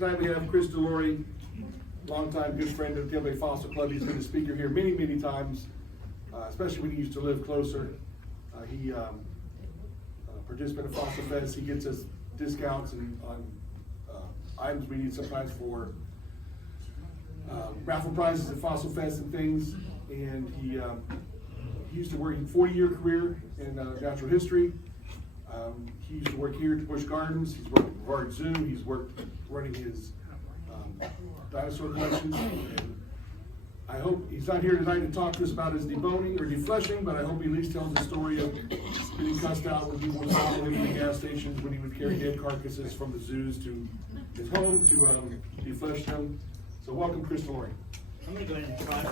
Tonight we have Chris Delory, longtime good friend of the Tampa Fossil Club. He's been a speaker here many, many times, especially when he used to live closer. He participant in Fossil Fest. He gets us discounts and on items we need sometimes for raffle prizes at Fossil Fest and things. And he used to work in a 40-year career in natural history. He used to work here at the Busch Gardens. He's worked at Brevard Zoo. He's worked running his dinosaur collections. And I hope he's not here tonight to talk to us about his deboning or defleshing, but I hope he at least tells the story of getting cussed out when he was following in the gas stations, when he would carry dead carcasses from the zoos to his home to deflesh them. So welcome, Chris Delory. I'm going to go ahead and try to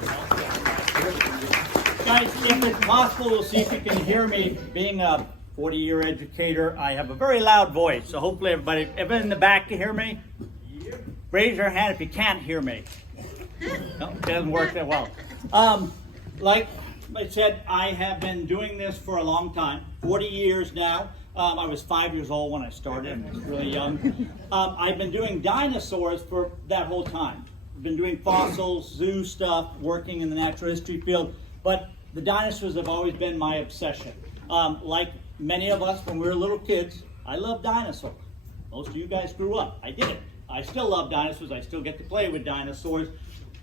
guys, if it's possible, we'll see if you can hear me. Being a 40-year educator, I have a very loud voice, so hopefully everybody in the back can hear me. Raise your hand if you can't hear me. No, it doesn't work that well. Like I said, I have been doing this for a long time, 40 years now. I was 5 years old when I started, I was really young. I've been doing dinosaurs for that whole time. I've been doing fossils, zoo stuff, working in the natural history field, but the dinosaurs have always been my obsession. Like many of us when we were little kids, I love dinosaurs. Most of you guys grew up. I did it. I still love dinosaurs. I still get to play with dinosaurs.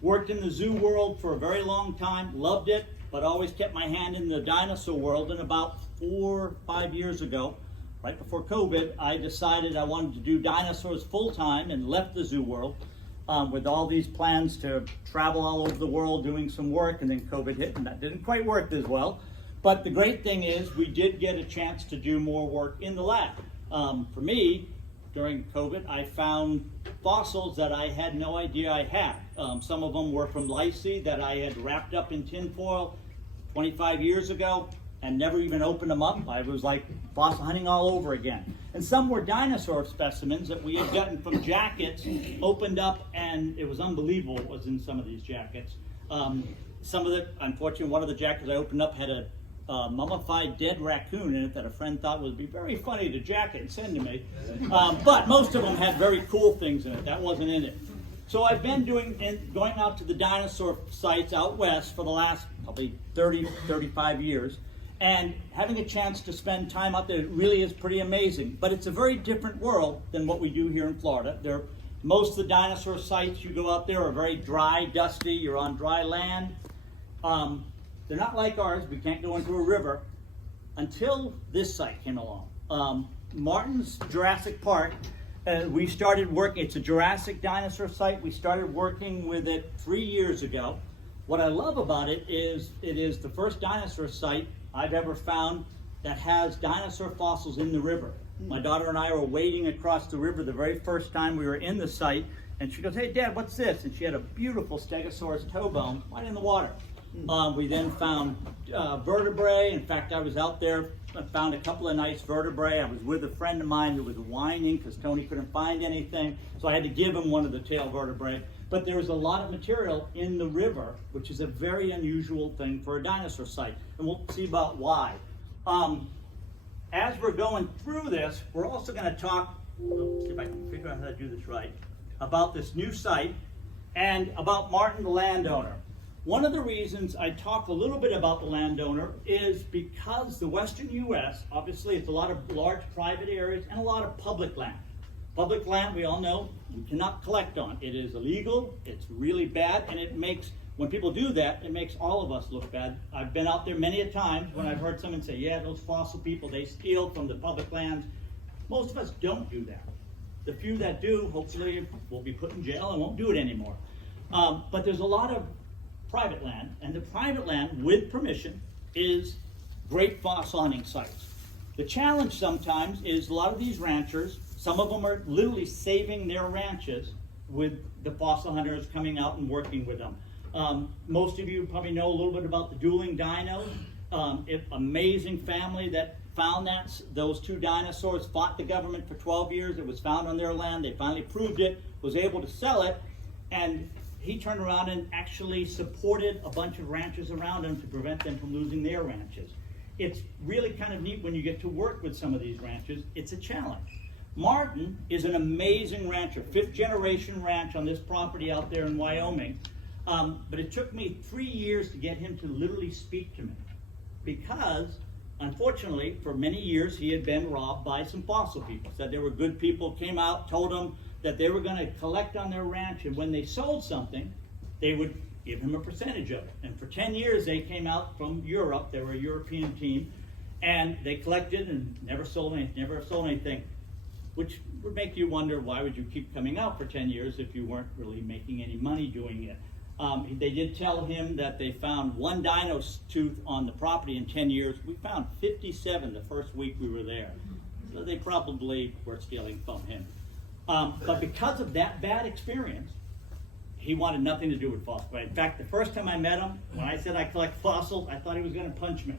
Worked in the zoo world for a very long time, loved it, but always kept my hand in the dinosaur world. And about 4 or 5 years ago, right before COVID, I decided I wanted to do dinosaurs full time and left the zoo world with all these plans to travel all over the world doing some work, and then COVID hit and that didn't quite work as well. But the great thing is we did get a chance to do more work in the lab. For me, during COVID, I found fossils that I had no idea I had. Some of them were from Lycie that I had wrapped up in tinfoil 25 years ago and never even opened them up. I was like fossil hunting all over again. And some were dinosaur specimens that we had gotten from jackets, opened up, and it was unbelievable what was in some of these jackets. Some of the, unfortunately, one of the jackets I opened up had a mummified dead raccoon in it that a friend thought would be very funny to jacket and send to me. But most of them had very cool things in it. That wasn't in it. So I've been going out to the dinosaur sites out west for the last probably 30, 35 years. And having a chance to spend time out there really is pretty amazing. But it's a very different world than what we do here in Florida. Most of the dinosaur sites you go out there are very dry, dusty. You're on dry land. They're not like ours. We can't go into a river until this site came along. Martin's Jurassic Park, we started working, it's a Jurassic dinosaur site. We started working with it 3 years ago. What I love about it is the first dinosaur site I've ever found that has dinosaur fossils in the river. My daughter and I were wading across the river the very first time we were in the site, and she goes, "Hey Dad, what's this?" And she had a beautiful Stegosaurus toe bone right in the water. We then found vertebrae. In fact, I was out there, I found a couple of nice vertebrae. I was with a friend of mine who was whining because Tony couldn't find anything, so I had to give him one of the tail vertebrae. But there was a lot of material in the river, which is a very unusual thing for a dinosaur site, and we'll see about why. As we're going through this, we're also going to talk, see if I can figure out how to do this right, about this new site and about Martin the landowner. One of the reasons I talk a little bit about the landowner is because the western U.S., obviously it's a lot of large private areas and a lot of public land. Public land, we all know, we cannot collect on. It is illegal, it's really bad, and it makes, when people do that, it makes all of us look bad. I've been out there many a times when I've heard someone say, yeah, those fossil people, they steal from the public lands. Most of us don't do that. The few that do, hopefully, will be put in jail and won't do it anymore. But there's a lot of private land, and the private land, with permission, is great fossil hunting sites. The challenge sometimes is a lot of these ranchers, some of them are literally saving their ranches with the fossil hunters coming out and working with them. Most of you probably know a little bit about the dueling dinos. Amazing family that found those two dinosaurs, fought the government for 12 years. It was found on their land. They finally proved it, was able to sell it, and he turned around and actually supported a bunch of ranchers around him to prevent them from losing their ranches. It's really kind of neat when you get to work with some of these ranchers. It's a challenge. Martin is an amazing rancher, 5th generation ranch on this property out there in Wyoming. But it took me 3 years to get him to literally speak to me, because unfortunately for many years he had been robbed by some fossil people. Said they were good people, came out, told him that they were going to collect on their ranch, and when they sold something, they would give him a percentage of it. And for 10 years they came out from Europe, they were a European team, and they collected and never sold anything, which would make you wonder, why would you keep coming out for 10 years if you weren't really making any money doing it? They did tell him that they found 1 dino's tooth on the property in 10 years. We found 57 the first week we were there. So they probably were stealing from him. But because of that bad experience, he wanted nothing to do with fossils. In fact, the first time I met him, when I said I collect fossils, I thought he was going to punch me.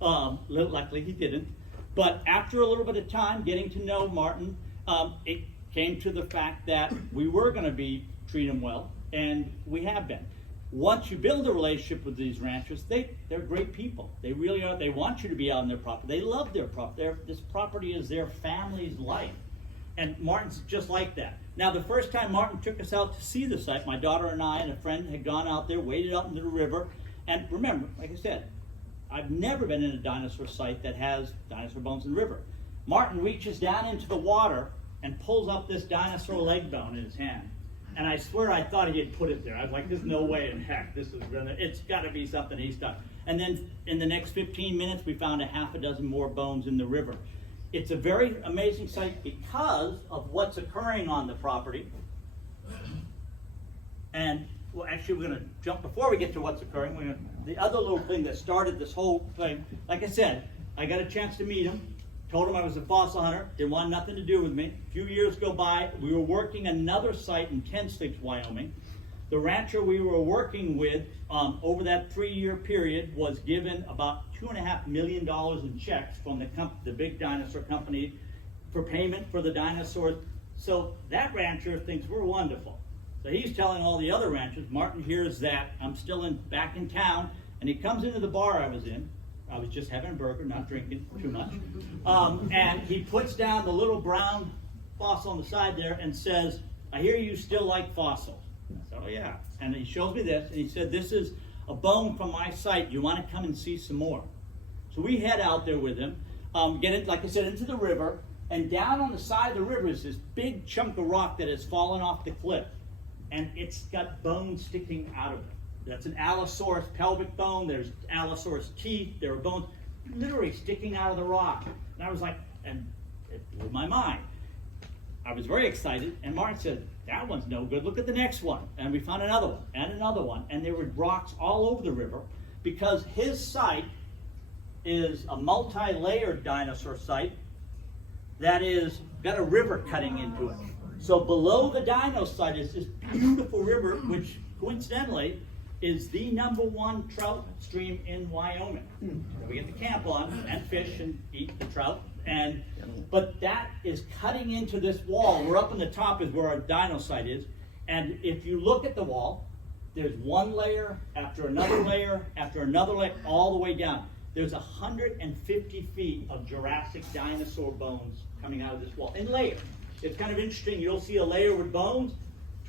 Luckily he didn't. But after a little bit of time getting to know Martin, it came to the fact that we were going to treat him well, and we have been. Once you build a relationship with these ranchers, they're great people. They really are. They want you to be out on their property. They love their property. This property is their family's life. And Martin's just like that. Now, the first time Martin took us out to see the site, my daughter and I and a friend had gone out there, waded out into the river. And remember, like I said, I've never been in a dinosaur site that has dinosaur bones in the river. Martin reaches down into the water and pulls up this dinosaur leg bone in his hand. And I swear I thought he had put it there. I was like, there's no way in heck it's got to be something he's done. And then in the next 15 minutes, we found a half a dozen more bones in the river. It's a very amazing site because of what's occurring on the property. And well, actually, we're going to jump before we get to what's occurring. The other little thing that started this whole thing, like I said, I got a chance to meet him. Told him I was a fossil hunter. Didn't want nothing to do with me. A few years go by. We were working another site in 10 Sticks, Wyoming. The rancher we were working with over that 3-year period was given about $2.5 million in checks from the big dinosaur company for payment for the dinosaurs. So that rancher thinks we're wonderful. So he's telling all the other ranchers. Martin hears that I'm still back in town, and he comes into the bar I was in. I was just having a burger, not drinking too much. And he puts down the little brown fossil on the side there and says, I hear you still like fossils. I said, oh yeah. And he shows me this, and he said, this is a bone from my site. You want to come and see some more? So we head out there with him, get it, like I said, into the river, and down on the side of the river is this big chunk of rock that has fallen off the cliff. And it's got bones sticking out of it. That's an Allosaurus pelvic bone. There's Allosaurus teeth. There are bones literally sticking out of the rock. And I was like, and it blew my mind. I was very excited. And Martin said, that one's no good. Look at the next one. And we found another one and another one. And there were rocks all over the river because his site is a multi-layered dinosaur site that is got a river cutting into it. So below the dino site is this beautiful river, which coincidentally is the #1 trout stream in Wyoming. So we get to camp on and fish and eat the trout. But that is cutting into this wall. We're up on the top is where our dino site is. And if you look at the wall, there's one layer after another layer after another layer all the way down. There's 150 feet of Jurassic dinosaur bones coming out of this wall in layers. It's kind of interesting. You'll see a layer with bones,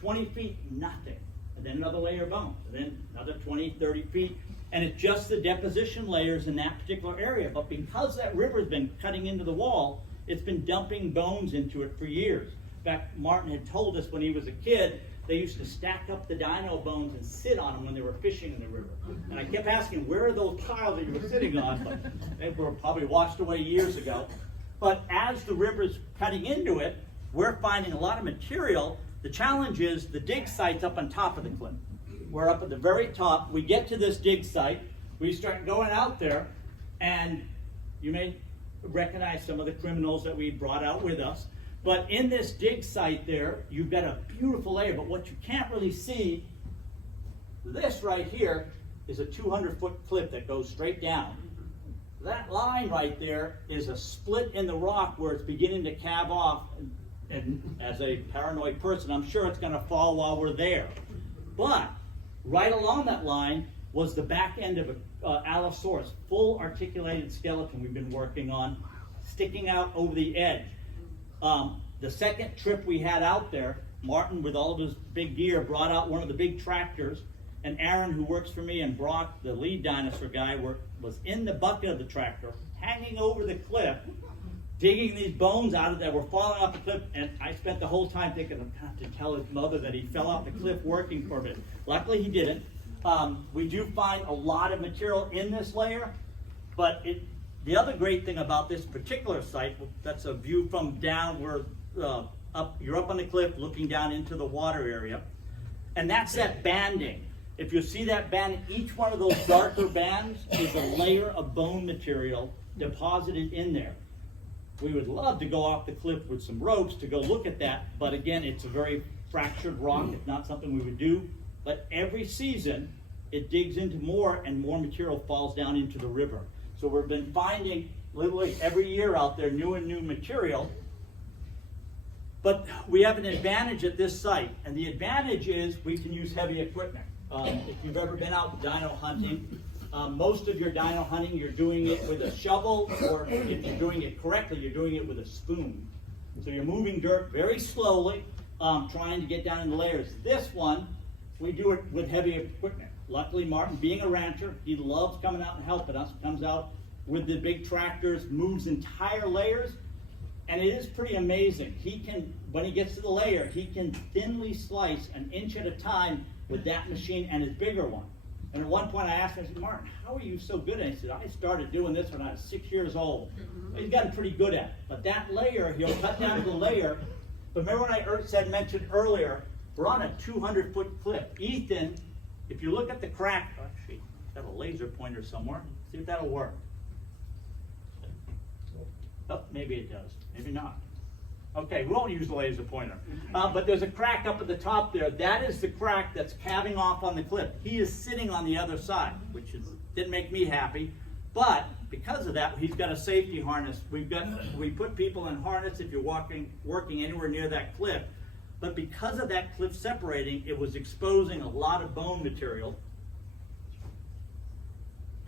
20 feet, nothing. And then another layer of bones, and then another 20, 30 feet. And it's just the deposition layers in that particular area. But because that river's been cutting into the wall, it's been dumping bones into it for years. In fact, Martin had told us when he was a kid, they used to stack up the dino bones and sit on them when they were fishing in the river. And I kept asking, where are those piles that you were sitting on? But they were probably washed away years ago. But as the river's cutting into it, we're finding a lot of material. The challenge is the dig site's up on top of the cliff. We're up at the very top. We get to this dig site. We start going out there, and you may recognize some of the criminals that we brought out with us. But in this dig site there, you've got a beautiful layer. But what you can't really see, this right here is a 200-foot cliff that goes straight down. That line right there is a split in the rock where it's beginning to calve off. And as a paranoid person, I'm sure it's going to fall while we're there. But right along that line was the back end of an Allosaurus, full articulated skeleton we've been working on, sticking out over the edge. The second trip we had out there, Martin, with all of his big gear, brought out one of the big tractors, and Aaron, who works for me, and Brock, the lead dinosaur guy, was in the bucket of the tractor, hanging over the cliff, digging these bones out of that were falling off the cliff, and I spent the whole time thinking, I'm going to have to tell his mother that he fell off the cliff working for a bit. Luckily, he didn't. We do find a lot of material in this layer, but the other great thing about this particular site, that's a view from down where you're up on the cliff looking down into the water area, and that's that banding. If you see that band, each one of those darker bands is a layer of bone material deposited in there. We would love to go off the cliff with some ropes to go look at that, but again, it's a very fractured rock. It's not something we would do. But every season, it digs into more and more material falls down into the river. So we've been finding literally every year out there new and new material. But we have an advantage at this site, and the advantage is we can use heavy equipment. If you've ever been out dino hunting, most of your dino hunting, you're doing it with a shovel, or if you're doing it correctly, you're doing it with a spoon. So you're moving dirt very slowly, trying to get down in the layers. This one, we do it with heavy equipment. Luckily, Martin, being a rancher, he loves coming out and helping us. Comes out with the big tractors, moves entire layers, and it is pretty amazing. He can, when he gets to the layer, he can thinly slice an inch at a time with that machine and his bigger one. And at one point I asked him, I said, Martin, how are you so good at it? He said, I started doing this when I was 6 years old. He's gotten pretty good at it. But that layer, he'll cut down the layer. But remember when I mentioned earlier, we're on a 200-foot cliff. Ethan, if you look at the crack, actually, got a laser pointer somewhere. See if that'll work. Oh, maybe it does. Maybe not. Okay, we won't use the laser pointer. But there's a crack up at the top there. That is the crack that's calving off on the cliff. He is sitting on the other side, which didn't make me happy. But because of that, he's got a safety harness. We put people in harness if you're working anywhere near that cliff. But because of that cliff separating, it was exposing a lot of bone material.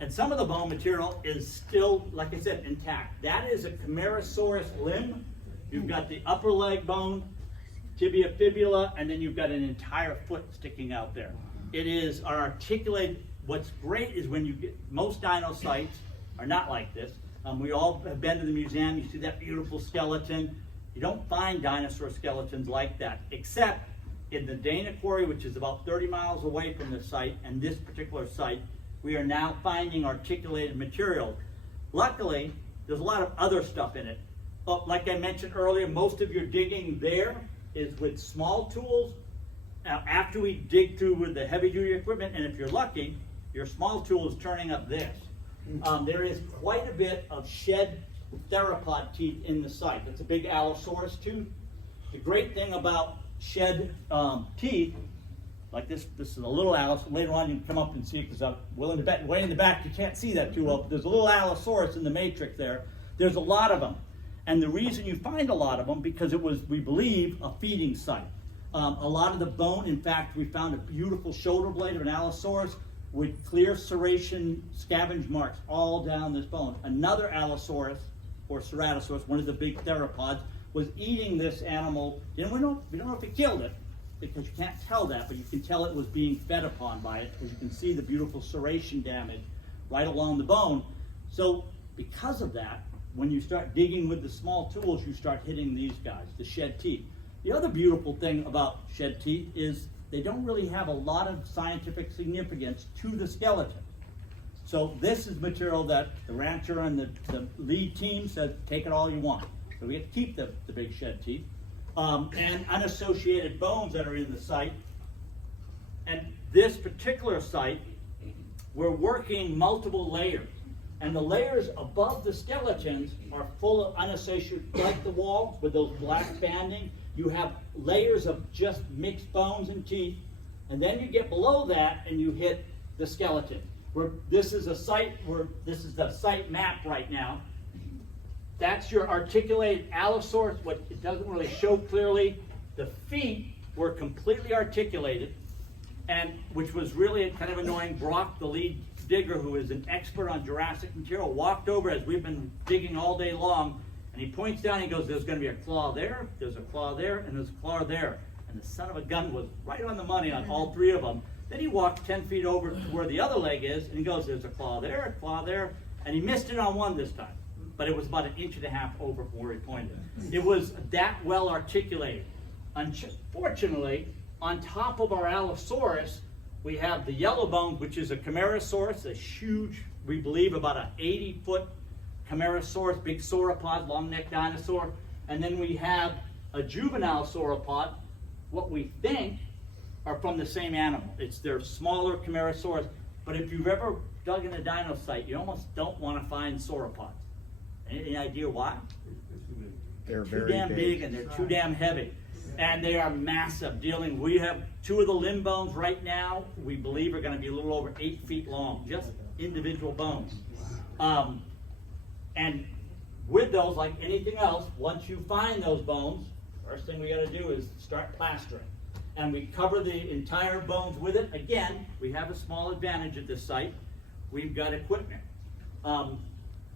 And some of the bone material is still, like I said, intact. That is a Camarasaurus limb. You've got the upper leg bone, tibia fibula, and then you've got an entire foot sticking out there. It is articulated. What's great is when you get, most dino sites are not like this. We all have been to the museum. You see that beautiful skeleton. You don't find dinosaur skeletons like that, except in the Dana Quarry, which is about 30 miles away from the site, and this particular site, we are now finding articulated material. Luckily, there's a lot of other stuff in it. But like I mentioned earlier, most of your digging there is with small tools. Now, after we dig through with the heavy-duty equipment, and if you're lucky, your small tool is turning up this. There is quite a bit of shed theropod teeth in the site. That's a big Allosaurus tooth. The great thing about shed teeth, like this is a little Allosaurus. Later on, you can come up and see it because I'm way in the back. You can't see that too well. But there's a little Allosaurus in the matrix there. There's a lot of them. And the reason you find a lot of them, because it was, we believe, a feeding site. A lot of the bone, in fact, we found a beautiful shoulder blade of an Allosaurus with clear serration scavenge marks all down this bone. Another Allosaurus, or Ceratosaurus, one of the big theropods, was eating this animal. And we don't know if it killed it, because you can't tell that, but you can tell it was being fed upon by it, because you can see the beautiful serration damage right along the bone. So because of that, when you start digging with the small tools, you start hitting these guys, the shed teeth. The other beautiful thing about shed teeth is they don't really have a lot of scientific significance to the skeleton. So this is material that the rancher and the lead team said, take it all you want. So we have to keep the big shed teeth. And unassociated bones that are in the site. And this particular site, we're working multiple layers. And the layers above the skeletons are full of unassociated, like the walls with those black banding. You have layers of just mixed bones and teeth. And then you get below that and you hit the skeleton. This is the site map right now. That's your articulated Allosaurus. What it doesn't really show clearly, the feet were completely articulated, and which was really kind of annoying. Brock, the lead digger, who is an expert on Jurassic material, walked over as we've been digging all day long And he points down and he goes, there's going to be a claw there, there's a claw there, and there's a claw there. And the son of a gun was right on the money on all three of them. Then he walked 10 feet over to where the other leg is, and he goes, there's a claw there, and he missed it on one this time. But it was about 1.5 inches over from where he pointed. It was that well articulated. Unfortunately, on top of our Allosaurus, we have the yellow bone, which is a Camarasaurus, a huge, we believe about an 80-foot Camarasaurus, big sauropod, long-necked dinosaur. And then we have a juvenile sauropod, what we think are from the same animal. It's their smaller Camarasaurus. But if you've ever dug in a dino site, you almost don't want to find sauropods. Any idea why? They're Too very damn big and they're too damn heavy. And they are massive. We have 2 of the limb bones right now, we believe are going to be a little over 8 feet long, just individual bones. And with those, like anything else, once you find those bones, first thing we got to do is start plastering. And we cover the entire bones with it. Again, we have a small advantage at this site. We've got equipment.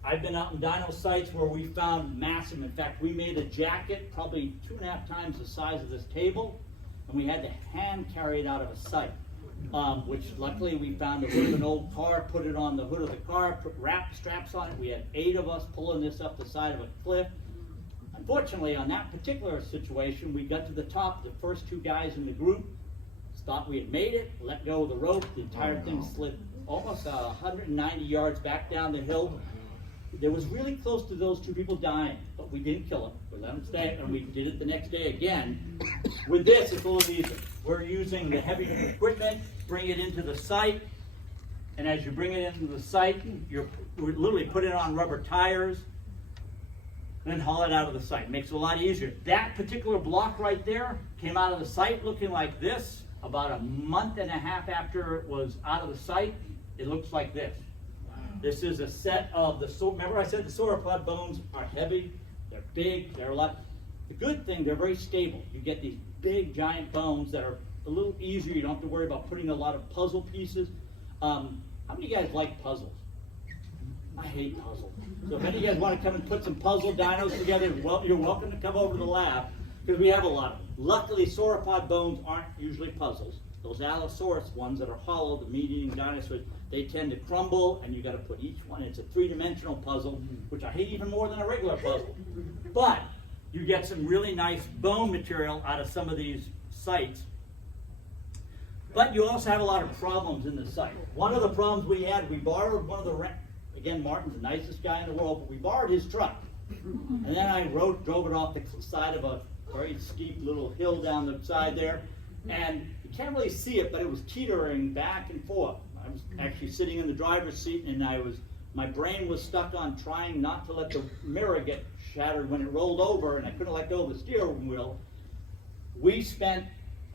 I've been out in dino sites where we found massive. In fact, we made a jacket probably 2.5 times the size of this table, and we had to hand carry it out of a site. Which luckily we found a hood of an old car, put it on the hood of the car, put wrap straps on it. We had 8 of us pulling this up the side of a cliff. Unfortunately, on that particular situation, we got to the top. The first 2 guys in the group thought we had made it, let go of the rope. The entire thing slid almost 190 yards back down the hill. There was really close to those 2 people dying, but we didn't kill them. We let them stay, and we did it the next day again. With this, it's a little easier. We're using the heavy equipment, bring it into the site, and as you bring it into the site, we literally put it on rubber tires, then haul it out of the site. Makes it a lot easier. That particular block right there came out of the site looking like this. About 1.5 months after it was out of the site, it looks like this. This is a set of remember I said the sauropod bones are heavy, they're big, they're a lot. The good thing, they're very stable. You get these big giant bones that are a little easier. You don't have to worry about putting a lot of puzzle pieces. How many of you guys like puzzles? I hate puzzles. So if any of you guys want to come and put some puzzle dinos together, well, you're welcome to come over to the lab, because we have a lot of them. Luckily, sauropod bones aren't usually puzzles. Those Allosaurus ones that are hollow, the meat-eating dinosaurs, they tend to crumble, and you got to put each one. It's a 3-dimensional puzzle, which I hate even more than a regular puzzle. But you get some really nice bone material out of some of these sites. But you also have a lot of problems in the site. One of the problems we had, we borrowed one of the again, Martin's the nicest guy in the world, but we borrowed his truck. And then I drove it off the side of a very steep little hill down the side there. And you can't really see it, but it was teetering back and forth. I was actually sitting in the driver's seat, and my brain was stuck on trying not to let the mirror get shattered when it rolled over, and I couldn't let go of the steering wheel. We spent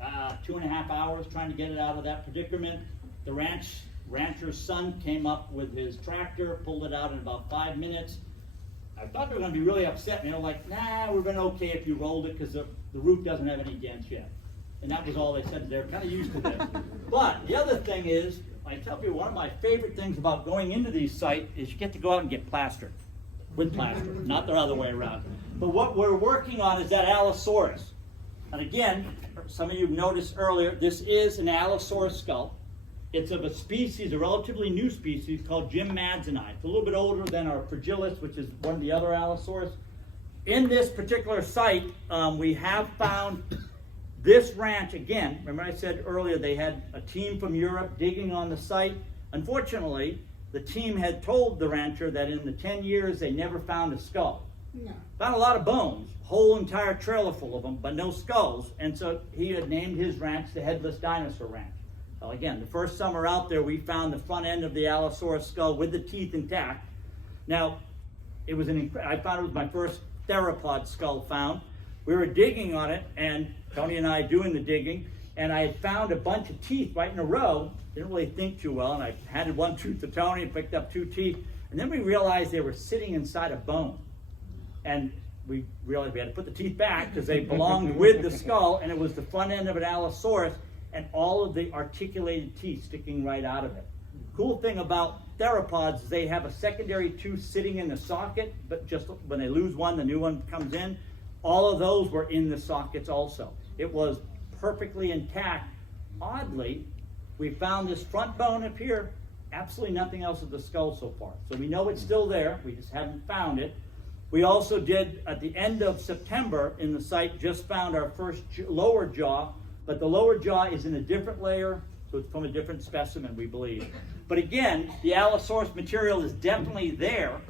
2.5 hours trying to get it out of that predicament. The rancher's son came up with his tractor, pulled it out in about 5 minutes. I thought they were going to be really upset, and they were like, nah, we've been okay if you rolled it because the roof doesn't have any dents yet. And that was all they said. They're kind of used to this. But the other thing is, I tell you, one of my favorite things about going into these sites is you get to go out and get plastered. With plaster, not the other way around. But what we're working on is that Allosaurus. And again, some of you noticed earlier, this is an Allosaurus skull. It's of a species, a relatively new species called Jim Madzeni. It's a little bit older than our Fragilis, which is one of the other Allosaurus. In this particular site, we have found this ranch, again, remember I said earlier they had a team from Europe digging on the site. Unfortunately, the team had told the rancher that in the 10 years they never found a skull. No. Found a lot of bones, whole entire trailer full of them, but no skulls. And so he had named his ranch the Headless Dinosaur Ranch. Well, again, the first summer out there, we found the front end of the Allosaurus skull with the teeth intact. Now, I found it was my first theropod skull found. We were digging on it, and Tony and I doing the digging, and I had found a bunch of teeth right in a row. Didn't really think too well, and I handed one tooth to Tony and picked up 2 teeth. And then we realized they were sitting inside a bone. And we realized we had to put the teeth back because they belonged with the skull, and it was the front end of an Allosaurus and all of the articulated teeth sticking right out of it. cool thing about theropods is they have a secondary tooth sitting in the socket, but just when they lose one, the new one comes in. All of those were in the sockets also. It was perfectly intact. Oddly, we found this front bone up here, absolutely nothing else of the skull so far. So we know it's still there, we just haven't found it. We also did, at the end of September in the site, just found our first lower jaw, but the lower jaw is in a different layer, so it's from a different specimen, we believe. But again, the Allosaurus material is definitely there.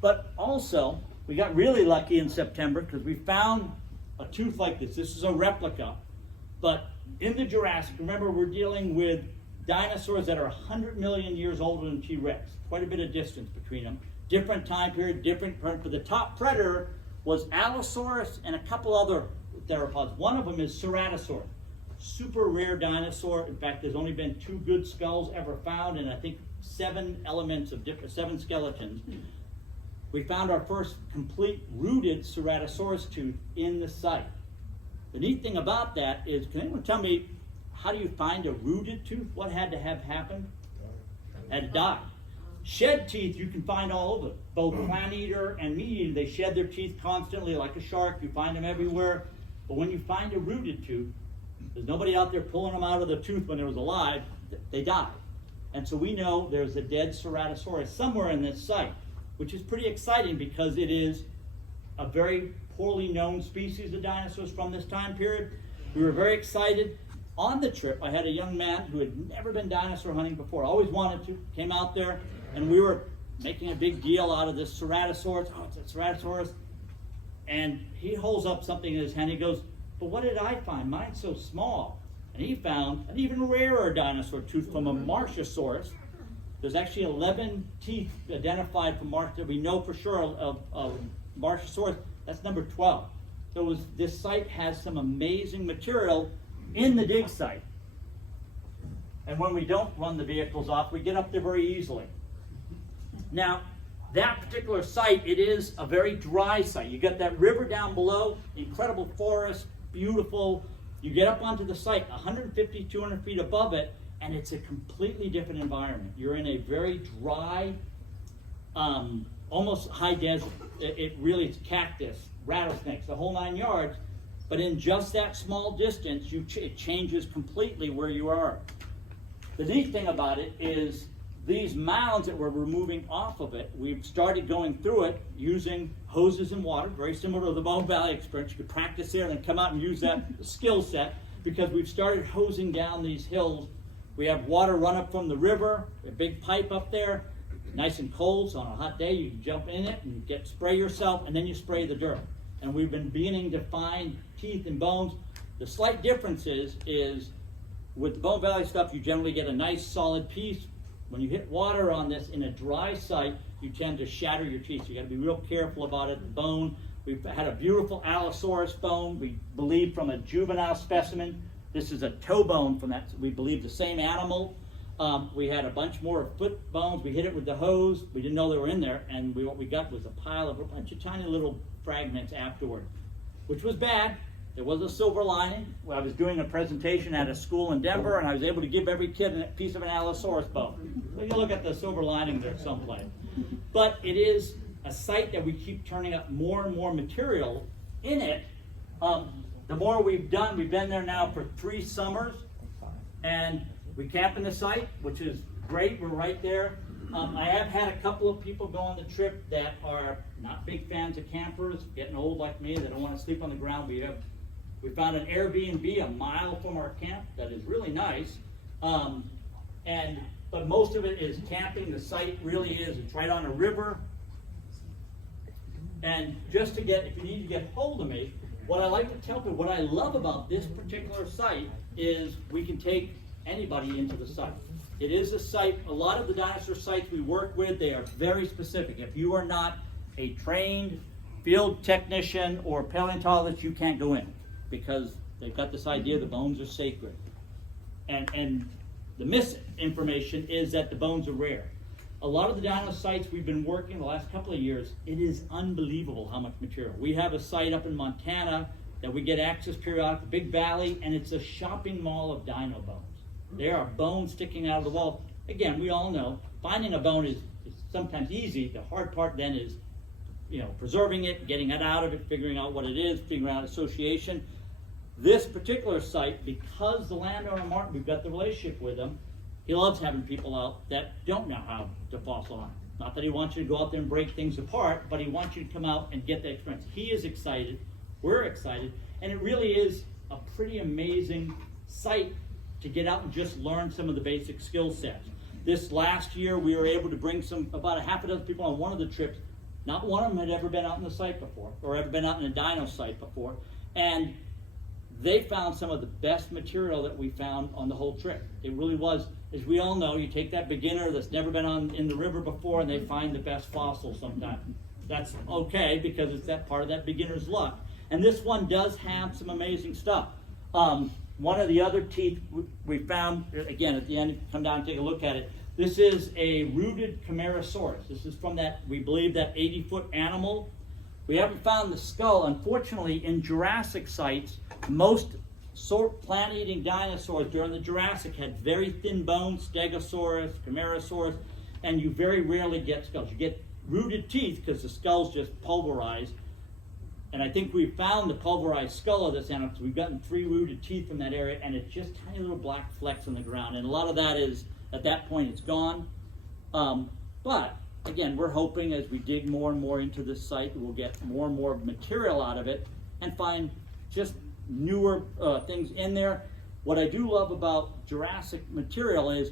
But also, we got really lucky in September because we found a tooth like this. This is a replica, but in the Jurassic, remember we're dealing with dinosaurs that are 100 million years older than T-Rex. Quite a bit of distance between them. Different time period, different, but the top predator was Allosaurus and a couple other theropods. One of them is Ceratosaurus. Super rare dinosaur. In fact, there's only been 2 good skulls ever found, and I think 7 skeletons. We found our first complete rooted Ceratosaurus tooth in the site. The neat thing about that is, can anyone tell me, how do you find a rooted tooth? What had to have happened? Had to die. Shed teeth you can find all over. Both plant eater and meat eater, they shed their teeth constantly like a shark. You find them everywhere. But when you find a rooted tooth, there's nobody out there pulling them out of the tooth when it was alive. They die. And so we know there's a dead Ceratosaurus somewhere in this site, which is pretty exciting because it is a very poorly known species of dinosaurs from this time period. We were very excited. On the trip, I had a young man who had never been dinosaur hunting before, always wanted to, came out there, and we were making a big deal out of this Ceratosaurus. Oh, it's a Ceratosaurus. And he holds up something in his hand. He goes, but what did I find? Mine's so small. And he found an even rarer dinosaur tooth from a Marchosaurus. There's actually 11 teeth identified from March that we know for sure of Marchosaurus. That's number 12. So this site has some amazing material in the dig site. And when we don't run the vehicles off, we get up there very easily. Now, that particular site, it is a very dry site. You got that river down below, incredible forest, beautiful. You get up onto the site, 150, 200 feet above it, and it's a completely different environment. You're in a very dry, almost high desert. It really is cactus, rattlesnakes, the whole 9 yards. But in just that small distance, it changes completely where you are. The neat thing about it is these mounds that we're removing off of it, we've started going through it using hoses and water, very similar to the Bone Valley experience. You could practice there and then come out and use that skill set because we've started hosing down these hills. We have water run up from the river, a big pipe up there, nice and cold, so on a hot day you can jump in it and spray yourself, and then you spray the dirt. And we've been beginning to find teeth and bones. The slight difference is with the Bone Valley stuff, you generally get a nice solid piece. When you hit water on this in a dry site, you tend to shatter your teeth. So you got to be real careful about it. The bone, we've had a beautiful Allosaurus bone, we believe from a juvenile specimen. This is a toe bone from that, we believe the same animal. We had a bunch more foot bones. We hit it with the hose. We didn't know they were in there, and what we got was a pile of a bunch of tiny little fragments afterward, which was bad. There was a silver lining. I was doing a presentation at a school in Denver, and I was able to give every kid a piece of an Allosaurus bone. So you look at the silver lining there someplace. But it is a site that we keep turning up more and more material in it. The more we've done, we've been there now for 3 summers, and we camp in the site, which is great. We're right there. I have had a couple of people go on the trip that are not big fans of campers, getting old like me, that don't want to sleep on the ground. We found an Airbnb a mile from our camp that is really nice. But most of it is camping. The site really is. It's right on a river. And just if you need to get hold of me, what I like to tell people, what I love about this particular site is we can take anybody into the site. It is a site, a lot of the dinosaur sites we work with, they are very specific. If you are not a trained field technician or paleontologist, you can't go in because they've got this idea the bones are sacred. And the misinformation is that the bones are rare. A lot of the dino sites we've been working the last couple of years, it is unbelievable how much material. We have a site up in Montana that we get access periodically, a big valley, and it's a shopping mall of dino bones. There are bones sticking out of the wall. Again, we all know finding a bone is sometimes easy. The hard part then is, preserving it, getting it out of it, figuring out what it is, figuring out association. This particular site, because the landowner Martin, we've got the relationship with him, he loves having people out that don't know how to fossilize. Not that he wants you to go out there and break things apart, but he wants you to come out and get that experience. He is excited, we're excited, and it really is a pretty amazing site to get out and just learn some of the basic skill sets. This last year, we were able to bring about a half a dozen people on one of the trips. Not one of them had ever been out in the site before, or ever been out in a dino site before, and they found some of the best material that we found on the whole trip. It really was, as we all know, you take that beginner that's never been in the river before and they find the best fossil sometimes. That's okay, because it's that part of that beginner's luck. And this one does have some amazing stuff. One of the other teeth we found, again, at the end, come down and take a look at it. This is a rooted Camarasaurus. This is from that, we believe, that 80-foot animal. We haven't found the skull. Unfortunately, in Jurassic sites, most plant-eating dinosaurs during the Jurassic had very thin bones, Stegosaurus, Camarasaurus, and you very rarely get skulls. You get rooted teeth because the skull's just pulverized. And I think we found the pulverized skull of this animal because we've gotten 3 rooted teeth from that area, and it's just tiny little black flecks on the ground. And a lot of that is, at that point, it's gone. But again, we're hoping as we dig more and more into this site, we'll get more and more material out of it and find just newer things in there. What I do love about Jurassic material is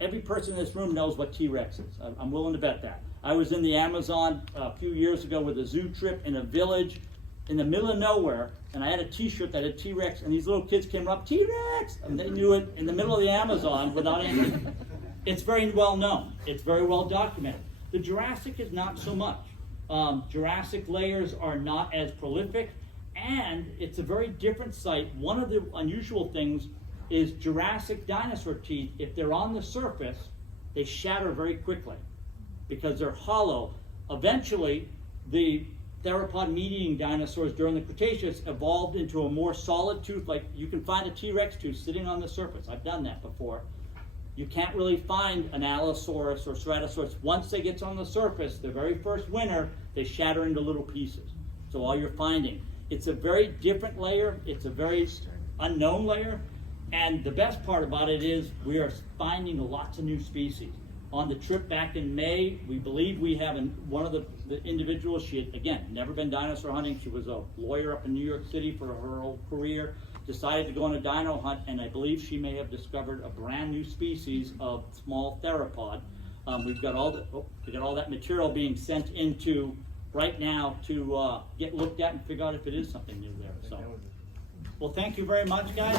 every person in this room knows what T-Rex is. I'm willing to bet that. I was in the Amazon a few years ago with a zoo trip in a village in the middle of nowhere, and I had a t-shirt that had T-Rex, and these little kids came up, T-Rex, and they knew it in the middle of the Amazon without anything. It's very well known. It's very well documented. The Jurassic is not so much. Jurassic layers are not as prolific, and it's a very different site. One of the unusual things is Jurassic dinosaur teeth, if they're on the surface, they shatter very quickly because they're hollow. Eventually, the theropod meat-eating dinosaurs during the Cretaceous evolved into a more solid tooth. Like you can find a T-Rex tooth sitting on the surface. I've done that before. You can't really find an Allosaurus or Ceratosaurus. Once they get on the surface, the very first winter, they shatter into little pieces. So all you're finding. It's a very different layer. It's a very unknown layer. And the best part about it is we are finding lots of new species. On the trip back in May, we believe we have one of the individuals, she had, again, never been dinosaur hunting. She was a lawyer up in New York City for her whole career, decided to go on a dino hunt, and I believe she may have discovered a brand new species of small theropod. We've got all that material being sent into right now to get looked at and figure out if it is something new there. So, well, thank you very much, guys.